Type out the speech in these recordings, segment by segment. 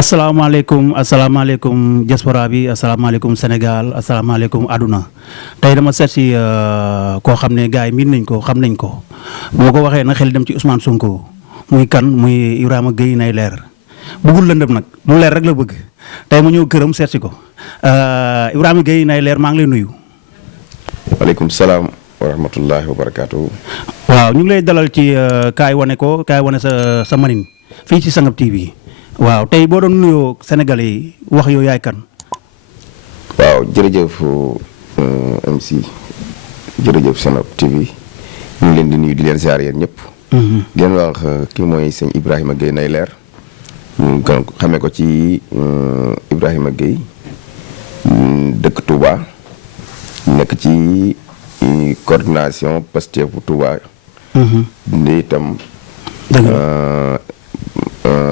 asalaamaaleykum diaspora bi asalaamaaleykum Sénégal asalaamaaleykum àdduna tey dama seet si koo xam ne gars yi miin nañ ko xam nañ ko boo ko waxee na xel dem ci Ousmane Sonko muy kan muy Ibrahima Gueye nay leer bëggul lëndëm nag lu leer rek la bëgg tey mu ñëw këram seet si ko Ibrahima Gueye nay leer maa ngi lay nuyu. waaleykum salaam wa rahmatullahi wa barakaatu. waaw ñu ngi lay dalal ci kaay wane sa manin fii ci Sangap TV. waaw tey boo doon nuyoo Sénégalais yi wax yow yaay kan. waaw jërëjëf MC jërëjëf Sangap TV ñu ngi leen di nuyu di leen ziar yéen ñëpp. di leen wax kii mooy sëñ Ibrahima Gueye nay leer ñu gën ko xamee ko ci Ibrahima Gueye dëkk Touba nekk ci coordination Pastef bu Touba. di itam.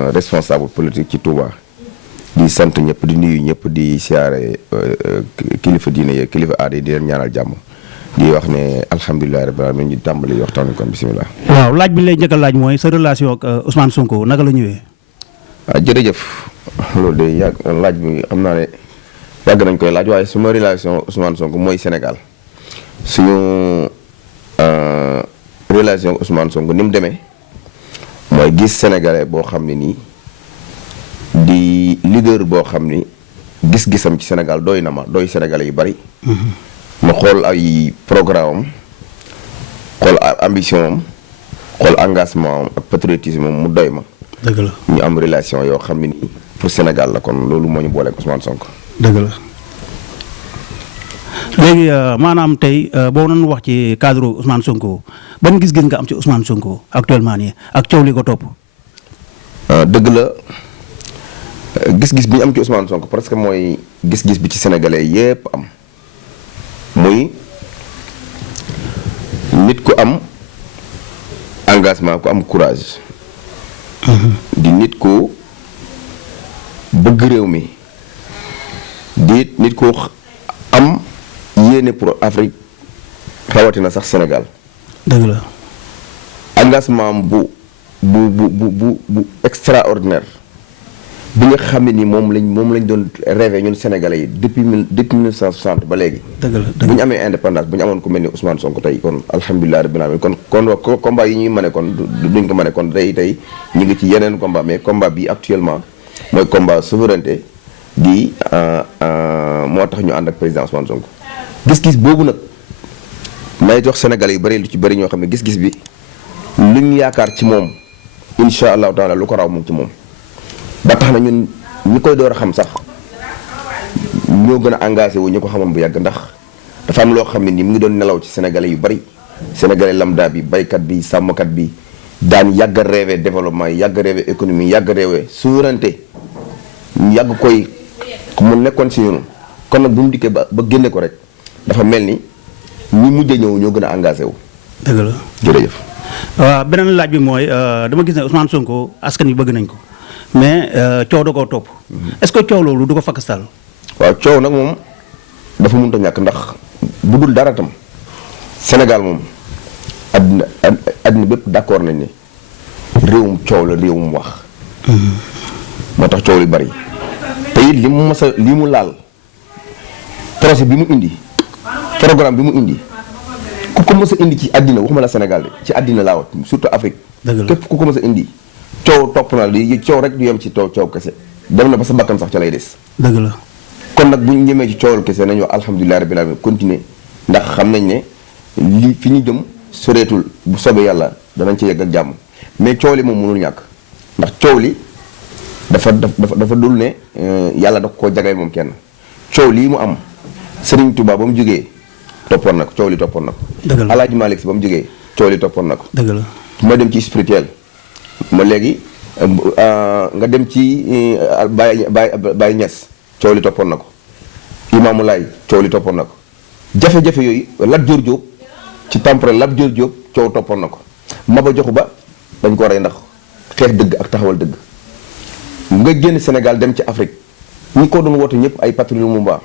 responsable politique ci Touba di sant ñëpp di nuyu ñëpp di siyaare kilifa diine yi kilifa aada yi di leen ñaanal jàmm di wax ne alhamdulilah rabbil alamin ñu tàmbali waxtaan kon bisimilah. waaw laaj bi lay njëkk a laaj mooy sa relation ak Ousmane Sonko naka la ñëwee. jërëjëf loolu de yàgg laaj bi xam naa ne yàgg nañ koy laaj waaye suma relation Ousmane Sonko mooy Sénégal suñu relation Ousmane Sonko ni mu demee. mooy gis sénégalais boo xam ne nii di leader boo xam ni gis-gisam ci Sénégal doy na ma doy sénégalais yu bari. ma xool ay programme am xool ambition am xool engagement am ak patriotisme am mu doy ma. dëgg la ñu am relation yoo xam ne nii pour Sénégal la kon loolu moo ñu booleeg Ousmane Sonko. dëgg la léegi maanaam tey boo doon wax ci cadre Ousmane Sonko ban gis-gis nga am ci Ousmane Sonko actuellement nii ak coow li ko topp. dëgg la gis-gis bi ñu am ci Ousmane Sonko parce que mooy gis-gis bi ci sénégalais yépp am muy nit ku am engagement ku am courage. di nit ku bëgg réew mi di nit ku am yéene pour Afrique rawatina sax Sénégal. dëgg la engagement bu extraordinaire bi nga xam ne ni moom lañ doon rêvé ñun Sénégalais yi depuis 1960 ba léegi. dëgg la bu ñu amee indépendance bu ñu amoon ku mel ni Ousmane Sonko tey kon alhamdulilah rabbil alamin kon combat yi ñuy mane kon duñ ko mane kon tey ñu ngi ci yeneen combat mais combat bi actuellement mooy combat souveraineté di moo tax ñu ànd ak président Ousmane Sonko. gis-gis boobu nag may jox Sénégalais yu bëri lu ci bëri ñoo xam ne gis-gis bi luñ yaakaar ci moom incha allahu taala lu ko raw moom ci moom ba tax na ñun ñi koy door a xam sax ñoo gën a engagé wu ñu ko xamoon bu yàgg ndax dafa am loo xam ne ni mu ngi doon nelaw ci Sénégalais yu bëri Sénégalais lambda bi baykat bi sàmmkat bi daan yàgg a rêvé développement yi yàgg a rêvé économie yàgg a rêvé souveraineté ñu yàgg koy mu nekkoon si ñun kon nag bu mu dikkee ba génne ko rek dafa mel ni ñi mujj ñëw ñoo gën a engagé wu. dëgg la jërëjëf. waaw beneen laaj bi mooy dama gis ne Ousmane Sonko askan wi bëgg nañ ko mais coow da koo topp. est-ce que coow loolu du ko fakkastal. waaw coow nag moom dafa mënut a ñàkk ndax bu dul dara tam Sénégal moom àddina bépp d'accord nañ ne réewum coow la réewum wax. moo tax coow li bari te it li mu laal projet bi mu indi programme bi mu indi ku ko mës a indi ci àddina waxuma la Sénégal de ci àddina laa wax surtout Afrique. képp ku ko mës a indi coow topp na li coow rek du yem ci coow kese dem na ba sa bakkan sax ca lay des. dëgg la kon nag bu ñu ñemee ci coowal kese nañu wax alhamdulilah rabbil alamin continuer ndax xam nañ ne li fi ñu jëm soreetul bu soobee yàlla danañ ci yegg ak jàmm mais coow li moom mënul ñàkk ndax coow li dafa dul ne yàlla da koo jagleel moom kenn coow lii mu am Serigne Touba ba mu jógee toppoon na ko coow li toppoon na ko. dëgg la Alaaji Malick Si ba mu jógee coow li toppoon na ko. dëgg la ma dem ci spirituel ma léegi nga dem ci Baye Niass coow li toppoon na ko Imaamu Laay coow li toppoon na ko jafe-jafe yooyu Lat Joor Jóob ci temporel Lat Joor Jóob coow toppoon na ko Maba Jaxu Ba dañ ko rey ndax xeex dëgg ak taxawal dëgg nga génn Sénégal dem ci Afrique ñi ko doon woote ñëpp ay Patrice Lumumba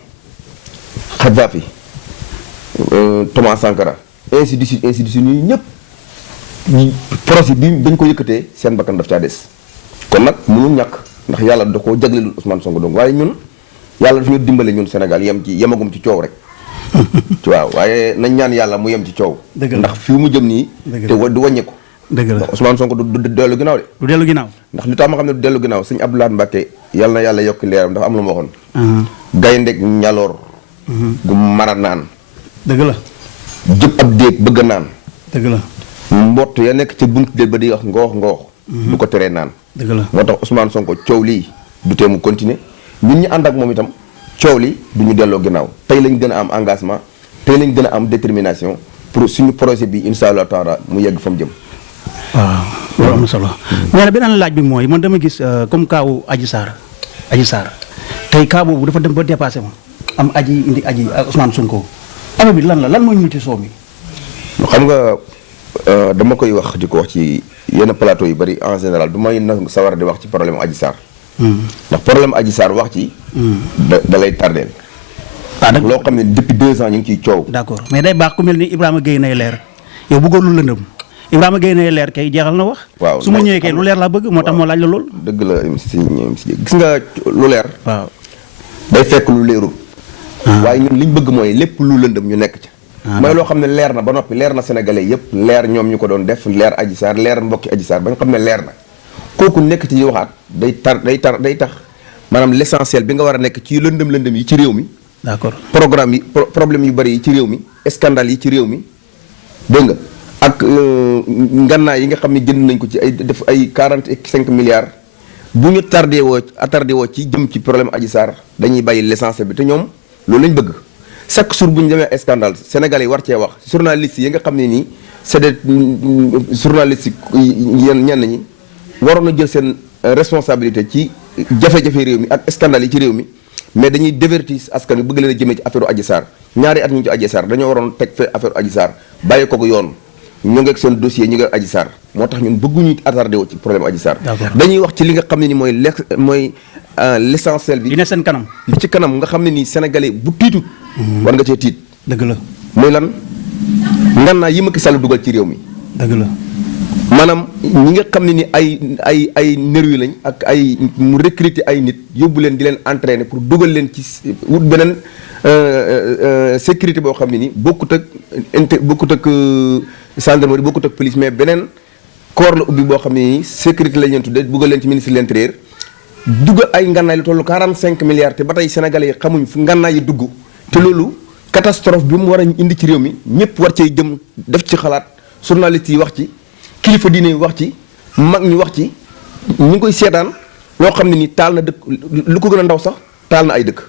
Kadhafi Thomas Sankara ainsi de suite ñuy ñëpp projet bi dañ ko yëkkatee seen bakkan daf caa des kon nag mënul ñàkk ndax yàlla da koo jagleel Ousmane Sonko donc waaye ñun yàlla dafa ñu dimbale ñun Sénégal yemagum ci coow rek. waaw waaye nañ ñaan yàlla mu yem ci coow. ndax fii mu jëm nii. te du wàññeeku. dëgg la ndax Ousmane Sonko du dellu ginnaaw de. du dellu ginnaaw. ndax li tax ma xam ne du dellu ginnaaw sëñ Abdoulaye Mbacke yàlla na yàlla yokk leeram ndax am lu ma waxoon. gayndeeg ñaloor. gu mara naan. dëgg la. jub ab déeg bëgg a naan. dëgg la. mbott ya nekk ci buntu déeg ba di wax ngoox. du ko teree naan. dëgg la moo tax Ousmane Sonko coow lii du tee mu continuer ñun ñu ànd ak moom itam coow li du ñu delloo ginnaaw tey lañ gën a am engagement tey lañ gën a am détermination pour suñu projet bi incha allah taala mu yegg fa mu jëm. waaw loolu am na solo. mais nag beneen laaj bi mooy man dama gis comme cas wu Adji Sarr tey cas boobu dafa dem ba dépassé ma am indi aji ak Ousmane Sonko affaire bi lan mooy ñuti soo mi. xam nga dama koy wax di ko wax ci yenn plateau yu bari en général du may na sawar di wax ci problème Adji Sarr. ndax problème Adji Sarr wax ci. da lay tardeel. loo xam ne depuis 2 ans ñu ngi ciy coow. d'accord mais day baax ku mel ni Ibrahima Gueye nay leer yow bëggoon lu lëndëm Ibrahima Gueye nay leer kay jeexal na wax. waaw su ma ñëwee kay lu leer laa bëgg moo tax moo laaj la lool. dëgg la si gis nga lu leer. waaw day fekk lu leerul. waaye ñun liñ bëgg mooy lépp lu lëndëm ñu nekk ca. mooy loo xam ne leer na ba noppi leer na sénégalais yëpp leer ñoom ñu ko doon def leer Adji Sarr leer mbokki Adji Sarr ba nga xam ne leer na kooku nekk ci waxaat day tax maanaam l'essentiel bi nga war a nekk ci lëndëm yi ci réew mi. d'accord programme yi problème yu bari yi ci réew mi scandale yi ci réew mi dégg nga ak ngannaay yi nga xam ne jënd nañ ko ci ay def ay 45 milliards bu ñu attardé woo ci jëm ci problème Adji Sarr dañuy bàyyi l'essentiel bi te ñoom loolu lañ bëgg. chaque jour bu ñu demee scandale sénégalais yi war cee wax journalistes yi nga xam ne nii c'est des journalistes ñenn ñi waroon na jël seen responsabilité ci jafe-jafe réew mi ak scandale yi ci réew mi mais dañuy divertir askan wi bëgg leen a jëmee ci affaire Adji Sarr ñaari at ñu ci Adji Sarr dañoo waroon teg fee affaire Adji Sarr bàyyi ko yoon ñu ngi ak seen dossier ñu ngi ak Adji Sarr moo tax ñun bëgguñu attardé wu ci problème Adji Sarr. dañuy wax ci li nga xam ne ni mooy l'essentiel bi. li ne seen kanam. li ci kanam nga xam ne nii sénégalais bu tiitut. war nga cee tiit. dëgg la muy lan ngannaa yi Macky Sall dugal ci réew mi. dëgg la maanaam ñi nga xam ne ni ay nervi lañ ak mu recruter ay nit yóbbu leen di leen entraîner pour dugal leen ci wut beneen sécurité boo xam ne ni bokkut ak gendarmerie bokkut ak police mais beneen corps la ubbi boo xam ne ni sécurité lañ leen tuddee dugal leen ci ministre de l'intérieur dugal ay ngannaay lu tollu 45 milliards te ba tey sénégalais yi xamuñ fu ngannaay yi dugg te loolu catastrophe bi mu war a indi ci réew mi ñëpp war cee jëm def ci xalaat journalistes yi wax ci kilifa diine yi wax ci mag ñi wax ci ñu ngi koy seetaan loo xam ne ni taal na dëkk lu ko gën a ndaw sax taal na ay dëkk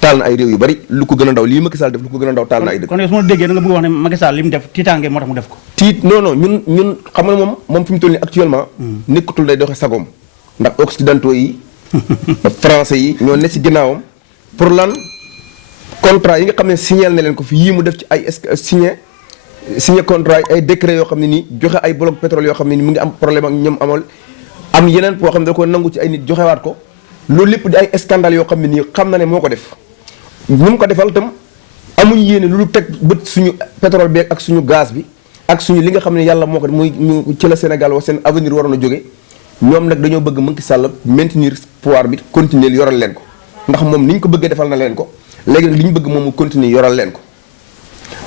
taal na ay réew yu bari lu ko gën a ndaw lii Macky Sall def lu ko gën a ndaw taal na ay dëkk. kon yow su ma déggee da nga bëgg wax ne Macky Sall li mu def tiitaange moo tax mu def ko. non ñun xam nga moom fi mu toll nii actuellement. nekkatul day doxe sagoom ndax occidentaux yi français yi ñoo ne ci ginnaawam pour lan contrat yi nga xam ne signé na leen ko fi yii mu def ci ay signé contrat ay décret yoo xam ne nii joxe ay bloc pétrole yoo xam ne ni mu ngi am problème ak ñoom am yeneen boo xam ne da ko nangu ci ay nit joxewaat ko loolu lépp di ay scandale yoo xam ne nii xam na ne moo ko def ñu mu ko defal itam amuñ yéene lu teg bët suñu pétrole bi ak suñu gaz bi ak suñu li nga xam ne yàlla moo ko def muy ci la Sénégal wa seen avenir waroon a jóge ñoom nag dañoo bëgg Macky Sall maintenir pouvoir bi continuer yoral leen ko ndax moom ni ñu ko bëggee defal na leen ko léegi nag li ñu bëgg moom mu continuer yoral leen ko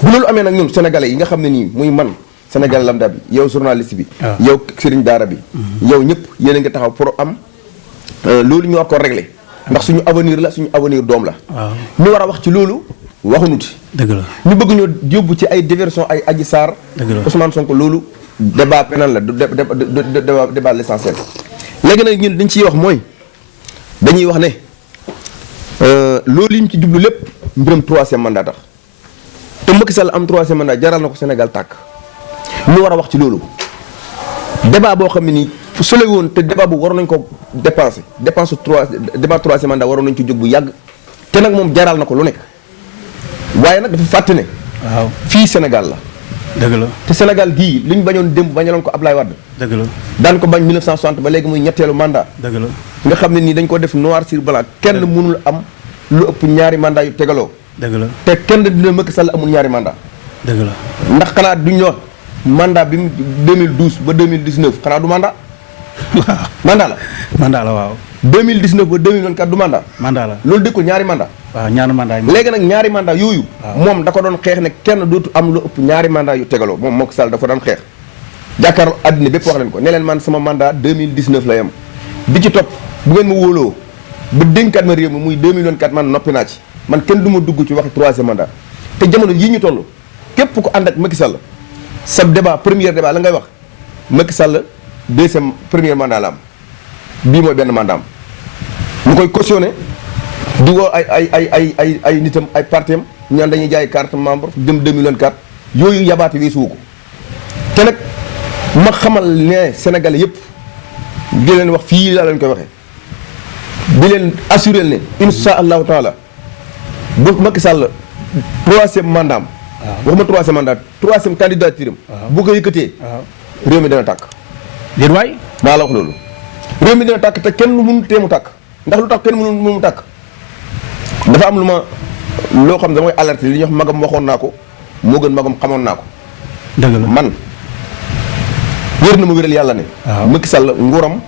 bu loolu amee nag ñun sénégalais yi nga xam ne nii muy man Sénégal lambda bi yow journaliste bi yow sëriñ daara bi yow ñëpp yéen a ngi taxaw pour am loolu ñu war ko régler ndax suñu avenir la suñu avenir doom la ñu war a wax ci loolu waxunuti dëgg la ñu bëgg ñoo yóbbu ci ay diversion ay Adji Sarr Ousmane Sonko loolu débat pénal la du débat l'essentiel léegi nag ñun dañ ciy wax mooy dañuy wax ne loolu yi ñu ci jublu lépp mbiram 3e mandat tax te Macky Sall am 3e mandat jaral na ko Sénégal tàkk ñu war a wax ci loolu débat boo xam ne nii sole woon te débat bu waroon nañ ko dépense 3e mandat waroon nañ ci jóg bu yàgg te nag moom jaral na ko lu nekk waaye nag dafa fàtte ne waaw fii Sénégal la dëgg la te Sénégal gii li ñu bañoon démb bañaloon ko Ablaye Wade dëgg la daan ko bañ 1960 ba léegi muy ñetteelu mandat dëgg la nga xam ne nii dañ ko def noir sur blanc kenn mënul am lu ëpp ñaari mandat yu tegaloo dëgg la te kenn dina Macky Sall amul ñaari mandat dëgg la ndax xanaa duñ wax mandat bi mu 2012 ba 2019 xanaa du mandat waaw mandat la mandat la waaw 2019 ba 2024 du mandat. mandat la loolu dëkkul ñaari mandat. waaw ñaari mandat yi. léegi nag ñaari mandat yooyu. moom da ko doon xeex ne kenn dootu am lu ëpp ñaari mandat yu tegaloo moom Macky Sall dafa doon xeex. jàkkaarloo àddina bépp wax leen ko ne leen man sama mandat 2019 la yem bi ci topp bu ngeen ma wóoloo ba dénkaat ma réew mi muy 2024 man noppi naa ci man kenn du ma dugg ci waxi troisième mandat te jamono yii ñu toll képp ku ànd ak Macky Sall sa débat premier débat la ngay wax Macky Sall premier mandat la am bii mooy benn mandat am mu koy cautionné di woo ay nitam ay parti am ñaan dañuy jaay carte membre jëm 2024 yooyu yabaate weesuwu ko te nag ma xamal ne Sénégalais yëpp di leen wax fii laa leen koy waxee di leen assuré ne insha allahu taala bu Macky Sall troisième mandat am waxuma troisième mandat troisième candidature am bu ko yëkkatee réew mi dana tàkk déet waay maa la wax loolu réew mi dina tàkk te kenn mënu tee mu tàkk ndax lu tax kenn mënu mu tàkk dafa am loo xam ne damay alerté li ñuy wax magam waxoon naa ko moo gën magam xamoon naa ko dëgg la man wér na ma wéral yàlla ne Macky Sall nguuram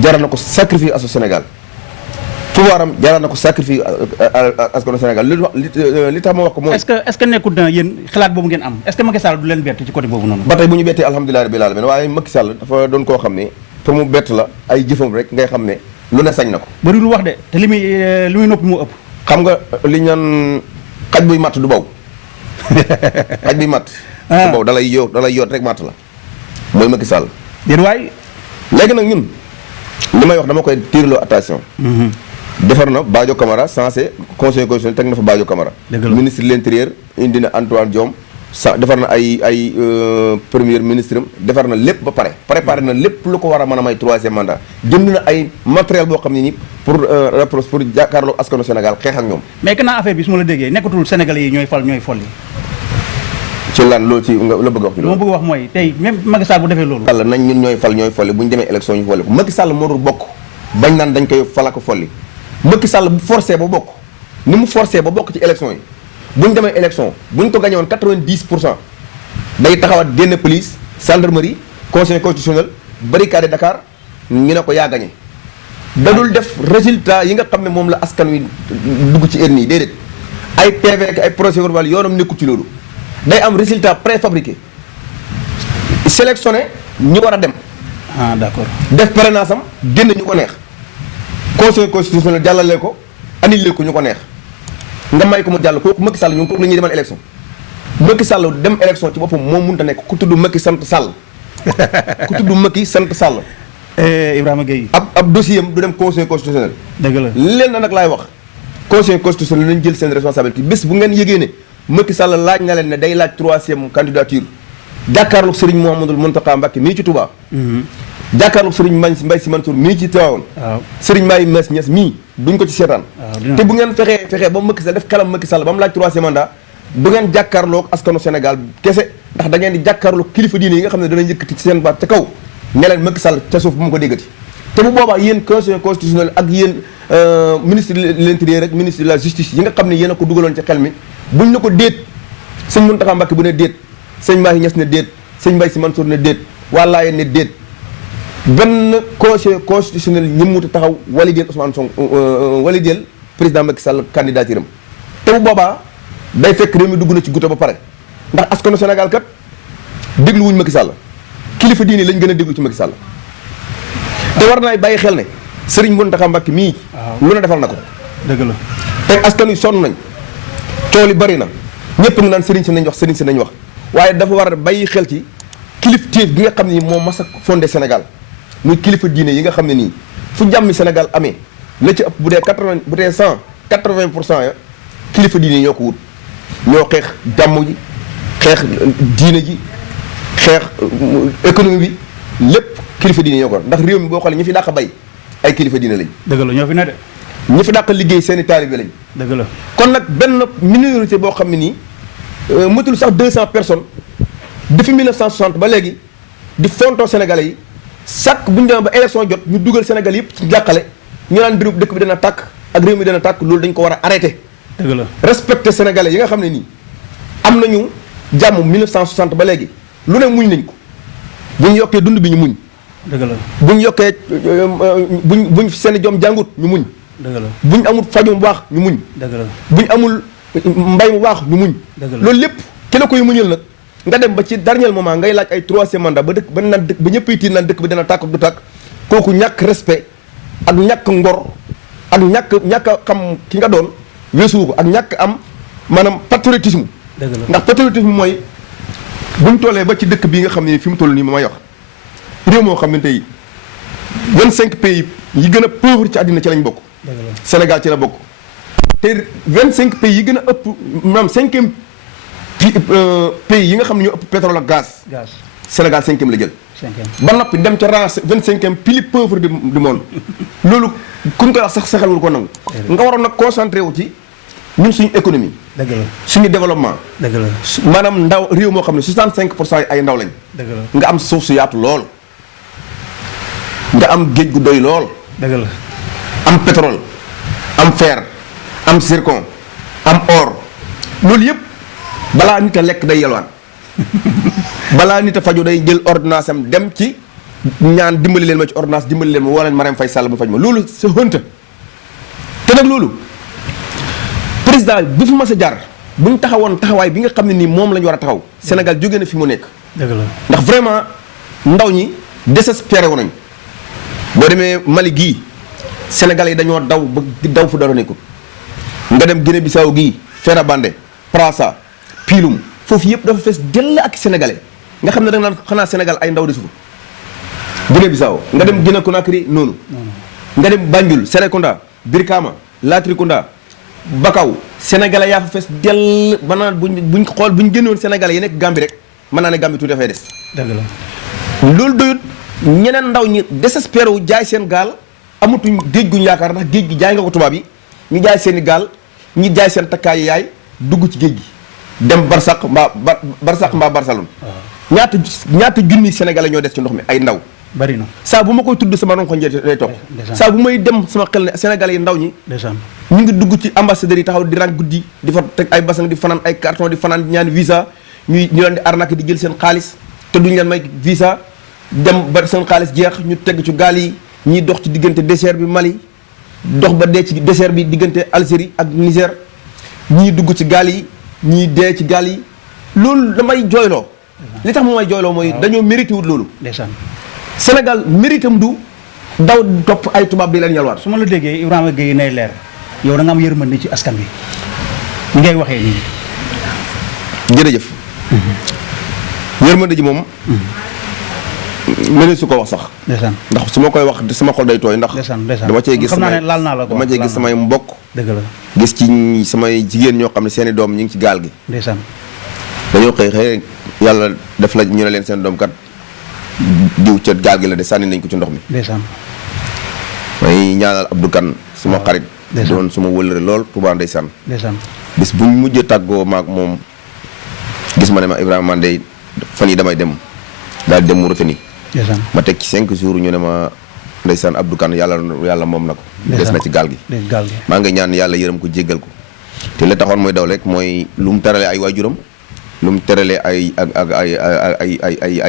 jaral na ko sacrifice asu Sénégal pouvoiram jaral na ko sacrifice askanu Sénégal li tax ma wax ko mooy est-ce que nekkul na yéen xalaat boobu ngeen am est-ce que Macky Sall du leen bett ci côté boobu noonu ba tey bu ñu bettee alhamdulilah rabbil alamin waaye Macky Sall dafa doon koo xam ne pour mu bett la ay jëfam rek ngay xam ne lu ne sañ na ko bari lu wax de te li muy noppi moo ëpp xam nga li ñaan xaj buy matt du baw xaj buy matt du baw dalay yoot rek matt la mooy Macky Sall déet waay léegi nag ñun li may wax dama koy tiirloo attention defar na Badio Camara censé conseil constitutionnel teg na fa Badio Camara ministre de l'intérieur indi na Antoine Diome defar na ay premier ministre am defar na lépp ba pare préparé na lépp lu ko war a mën a may troisième mandat jënd na ay matériel boo xam ne ni pour rapproche pour jàkkaarloo askanu Sénégal xeex ak ñoom mais gannaaw affaire bi su ma la déggee nekkatul Sénégalais yi ñooy fal ñooy folli ci lan loolu ci nga la bëgg a wax ci loolu ma bëgg wax mooy tey même Macky Sall bu defee loolu Sall nañ ñun ñooy fal ñooy folli bu ñu demee élection ñu folli ko Macky Sall moo dul bokk bañ naan dañ koy fala ko folli Macky Sall bu forcé ba bokk ni mu forcé ba bokk ci élection yi bu ñu demee élection bu ñu ko gagné woon 90% day taxawaat génn police gendarmerie conseil constitutionnel barricade Dakar ñu ne ko yaa gagné dadul def résultat yi nga xam ne moom la askan wi dugg ci hernie yi déedéet ay PV ak ay procès verbal yoonam nekkul ci loolu day am résultat préfabriqué sélectionné ñi war a dem d'accord def parrainage am génn ñu ko neex conseil constitutionnel jàllale ko annulé ko ñu ko neex nga may ko mu jàll kooku Macky Sall ñun kooku la ñuy demal élection Macky Sall dem élection ci boppam moom mënut a nekk ku tudd Macky sant Sall ku tudd Macky sant Sall Ibrahima Gueye ab dossier am du dem conseil constitutionnel dëgg la leen na nag laay wax conseil constitutionnel nañ jël seen responsabilité bés bu ngeen yëgee ne Macky Sall laaj na leen ne day laaj troisième candidature jàkkaarloog Serigne Mouhamadoul Mountakha Mbacké mii ci Touba jàkkaarloog Serigne Mbaye Sy Mansour mii ci Tivaouane Serigne Maye Niass mii duñ ko ci seetaan te bu ngeen fexee ba Macky Sall def xelam Macky Sall ba mu laaj troisième mandat du ngeen jàkkaarloog askanu Sénégal kese ndax da ngeen di jàkkaarloog kilifa diine yi nga xam ne danañ yëkkati ci seen baat ca kaw ne leen Macky Sall ca suuf bu mu ko déggati te bu boobaa yéen conseil constitutionnel ak yéen ministre de l'intérieur rek ministre de la justice yi nga xam ne yéen a ko dugaloon ci xel mi buñ la ko déet sëñ Mountakha Mbacké bu ne déet sëñ Mahi Niass ne déet sëñ Mbaye Sy Mansour ne déet wallaaye ne déet benn conseil constitutionnel ñëmmuta taxaw walideel Ousmane Sonko walideel président Macky Sall candidature am te bu boobaa day fekk réew mi dugg na ci gouta ba pare ndax askanu Sénégal kat déglu wuñ Macky Sall kilifa diine lañ gën a déglu ci Macky Sall te war naay bàyyi xel ne Serigne Mountakha Mbacké mii lu ne defal na ko dëgg la te askan wi sonn nañ coow li bari na ñëpp nga naan Serigne si nañ wax Serigne si nañ wax waaye dafa war a bàyyi xel ci kilifteef gi nga xam ne nii moo mas a fondé Sénégal muy kilifa diine yi nga xam ne nii fu jàmmi Sénégal amee la ci ëpp bu dee 80 bu dee 180% ya kilifa diine yi ñoo ko wut ñoo xeex jàmm ji xeex diine ji xeex économie bi lépp kilifa diine ñoo ko ndax réew mi boo xoolee ñi fi dàq bay ay kilifa diine lañ. dëgg la ñoo fi ne de. ñi fi dàq liggéey seeni taalibe lañ. dëgg la kon nag benn minorité boo xam ne nii matul sax 200 personnes depuis 1960 ba léegi di fontoo Sénégalais yi sàkk bu ñu demee ba élection jot ñu dugal Sénégal yëpp ci jàqale ñu naan mbiru dëkk bi dana tàkk ak réew mi dana tàkk loolu dañ ko war a arrêté. dëgg la respecté Sénégalais yi nga xam ne nii am nañu jàmm 1960 ba léegi lu ne muñ nañ ko bu ñu yokkee dund bi ñu muñ dëgg la buñ yokkee buñ seen jom jàngut ñu muñ. dëgg la buñ amul faju bu baax ñu muñ. dëgg la buñ amul mbay mu baax ñu muñ. dëgg la loolu lépp ki la koy muñal nag nga dem ba ci dernier moment ngay laaj ay 3e mandat ba dëkk ba naan dëkk ba ñëpp tiit naan dëkk bi dana tàkk du tàkk kooku ñàkk respect ak ñàkk ngor ak ñàkk a xam ki nga doon weesuwu ko ak ñàkk am maanaam patriotisme. dëgg la ndax patriotisme mooy buñ tollee ba ci dëkk bii nga xam ne fi mu toll nii ma may wax réew moo xam ne tey 25 pays yi gën a pauvre ci àddina ci lañ bokk. dëgg la Sénégal ci la bokk te 25 pays yi gën a ëpp maanaam 5e pays yi nga xam ne ñoo ëpp pétrole ak gaz. Sénégal 5e la jël. 5e ba noppi dem ca rang 25e plus pauvre du monde loolu kuñ koy wax sax saxal wul ko nangu. nga waroon nag concentré wu ci ñun suñu économie. dëgg la suñu développement. dëgg la maanaam ndaw réew moo xam ne 65% yi ay ndaw lañ. dëgg la nga am suuf su yaatu lool. nga am géej gu doy lool. dëgg la am pétrole am fer am zircon am or loolu yëpp balaa nit a lekk day yelwaan balaa nit a faju day jël ordonnance am dem ci ñaan dimbali leen ma ci ordonnance dimbali leen ma woo leen Marème Faye Sall mu faj ma loolu c'est honte te nag loolu président bu fi mas a jaar bu ñu taxawoon taxawaay bi nga xam ne nii moom la ñu war a taxaw Sénégal jóge na fi mu nekk. dëgg la ndax vraiment ndaw ñi désespéré wu nañ boo demee Mali gii Sénégal yi dañoo daw fu dara nekkul nga dem Guinée Bissau gii Ferabandé Prassa Pilum foofu yëpp dafa fees dell ak sénégalais nga xam ne da nga naan xanaa Sénégal ay ndaw di suuf Guinée Bissau nga dem Guinée Conakry noonu nga dem Banjul Serekunda Brikama Latrikunda Bakaw sénégalais yaa fa fees dell ba naan buñ xool buñ génnoon sénégalais yi nekk Gambie rek mën naa ne Gambie tuuti dafay des. dëgg la loolu doyut ñeneen ndaw ñi désespéré wu jaay seen gaal amatuñ géej guñ yaakaar ndax géej gi jaay nga ko tubaab yi ñu jaay seen i gaal ñi jaay seen takkaay yaay dugg ci géej gi dem Barsaq mbaa Barcelone. ñaata junni sénégalais ñoo des ci ndox mi ay ndaw. bari na saa bu ma koy tudd sama ronko njëriñ day toog. saa bu may dem sama xel ne sénégalais yi ndaw ñi. ñu ngi dugg ci ambassadeurs yi taxaw di rang guddi di fa teg ay basang di fanaan ay carton di fanaan ñaan visa ñu leen di arnaque di jël seen xaalis te duñu leen may visa dem ba seen xaalis jeex ñu teg ci gaal yi ñiy dox ci diggante désert bi Mali dox ba dee ci désert bi diggante Algérie ak Niger ñii dugg ci gaal yi ñii dee ci gaal yi loolu damay jooyloo li tax mu may jooyloo mooy dañoo mérité wut loolu Sénégal méritam du daw topp ay tubaab di leen yalwaat. su ma la déggee Ibrahima Gueye nay leer yow da nga am yërmande ci askan bi ni ngay waxee nii. jërëjëf. yërmande ji moom. mënees su ko wax sax. ndax su ma koy wax sama xol day tooy ndax. dama cee gis samay laal naa la ko dama cee gis samay mbokk. dëgg la gis ci samay jigéen ñoo xam ne seen i doom ñu ngi ci gaal gi. ndeysaan. dañoo xëy yàlla def la ñu ne leen seen doom kat diw ca gaal gi la de sànni nañ ko ci ndox mi. ndeysaan. may ñaanal Abdou Kane suma xarit. doon suma wëllëre lool Touba ndeysaan. bis buñ mujjee tàggoo maag moom gis ma ne ma Ibrahima man de fan yi damay dem daal di dem Mauritanie. ma teg ci 5 jours ñu ne ma ndeysaan Abdou Kane yàlla moom na ko. des na ci gaal gi. maa ngi ñaan yàlla yërëm ko jéggal ko. te la taxoon mooy daw rek mooy lu mu teralee ay waajuram lu mu teralee ay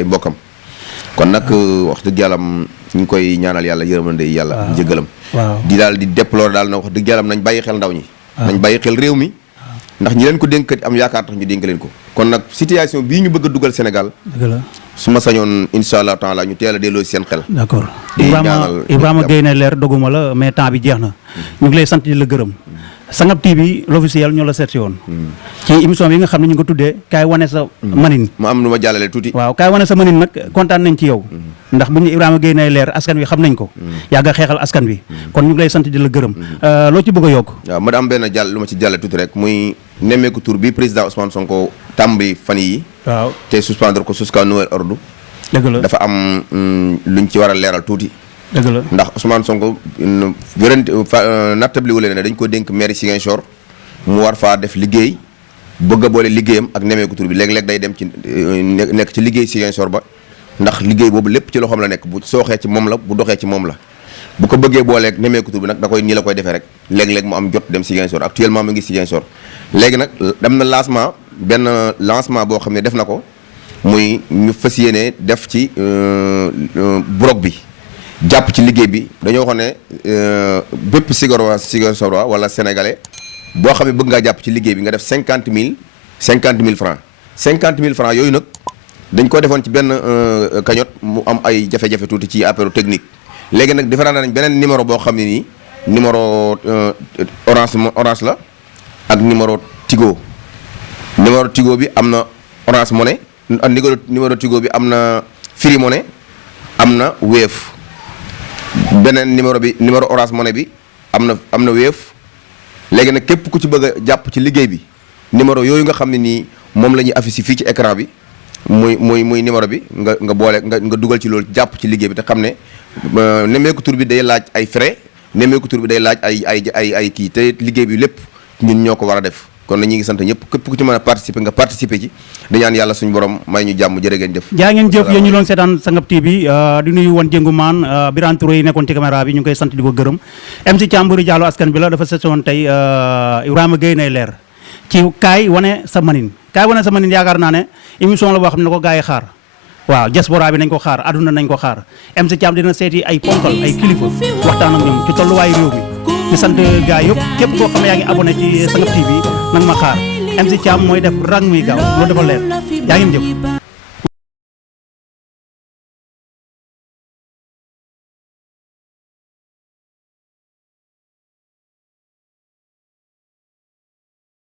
mbokkam. kon nag wax dëgg yàlla ñu ngi koy ñaanal yàlla yërmande yàlla jéggalam. di daal di déplorer daal na wax dëgg yàlla nañ bàyyi xel ndaw ñi. nañ bàyyi xel réew mi. ndax ñi leen ko dénk am yaakaar tax ñu dénk leen ko. kon nag situation bii ñu bëgg a dugal Sénégal. dëgg la su ma sañoon incha allah taala ñu teel a delloo seen xel. d'accord Ibrahima Gueye ne leer doguma la mais temps bi jeex na. ñu ngi lay sant di la gërëm. Sangap TV l'officiel ñoo la seet si woon. ci émission bi nga xam ne ñu ngi ko tuddee kaay wane sa manin. ma am lu ma jàllale tuuti. waaw kaay wane sa manin nag kontaan nañ ci yow. ndax bu ñu Ibrahima Gueye nay leer askan wi xam nañ ko. yàgg a xeexal askan wi. kon ñu ngi lay sant di la gërëm. loo ci bëgg a yokk. waaw ma am benn lu ma ci jàllale tuuti rek muy nemmeeku tur bi président Ousmane Sonko tàmbali fan yi waaw te suspendre ko jusqu'à nouvel ordre. dëgg la dafa am luñ ci war a leeral tuuti. dëgg la ndax Ousmane Sonko wérante nattabli wu leen ne dañ ko dénk maire Ziguinchor mu war faa def liggéey bëgg a boole liggéeyam ak nemeeku tur bi léeg-léeg day dem ci nekk ci liggéey Ziguinchor ba ndax liggéey boobu lépp ci loxoom la nekk bu sooxee ci moom la bu doxee ci moom la bu ko bëggee booleeg nemeeku tur bi nag da koy nii la koy defee rek léeg-léeg mu am jot dem Ziguinchor actuellement mu ngi Ziguinchor léegi nag dem na benn lancement boo xam ne def na ko muy ñu fas yéene def ci brok bi jàpp ci liggéey bi. dañoo waxoon ne bépp Ziguinchorois wala sénégalais boo xam ne bëgg ngaa jàpp ci liggéey bi nga def 50 000 francs 50 000 francs yooyu nag dañ ko defoon ci benn cagnotte mu am ay jafe-jafe tuuti ci affaire technique. léegi nag defaraat nañ beneen numéro boo xam ne nii numéro orange la ak numéro Tigo bi am na Orange Money ak numéro Tigo bi am na Free Money am na Wave. beneen numéro Orange Money bi am na Wave. léegi nag képp ku ci bëgg a jàpp ci liggéey bi numéro yooyu nga xam ne nii moom la ñuy affiché fii ci écran bi muy numéro bi nga boole nga dugal ci loolu jàpp ci liggéey bi te xam ne nemmeeku tur bi day laaj ay frais nemmeeku tur bi day laaj ay kii te liggéey bi lépp ñun ñoo ko war a def. kon ñu ngi sant ñëpp képp ku ci mën a participer nga participer ci di ñaan yàlla suñu borom may ñu jàmm jërë ngeen jëf. jaa ngeen jëf yéen ñu doon seetaan Sangap TV di nuyu woon Jëngu Maan Birane Touré yi nekkoon ci caméra bi ñu ngi koy sant di ko gërëm MC Thiambouri Diallo askan bi la dafa seet woon tey Ibrahima Gueye nay leer ci kaay wane sa manin yaakaar naa ne émission la boo xam ne ko gars yi xaar waaw diaspora bi nañ ko xaar aduna nañ ko xaar MC Thiam dina seeti ay ponkal ay kilifa waxtaan ak ñoom ci tolluwaayu réew mi di sant gars yëpp képp koo xam ne yaa ngi abonné ci Sangap TV nag ma xaar MC Thiam mooy def rang muy gaaw loolu dafa leer yaa ngeen jëf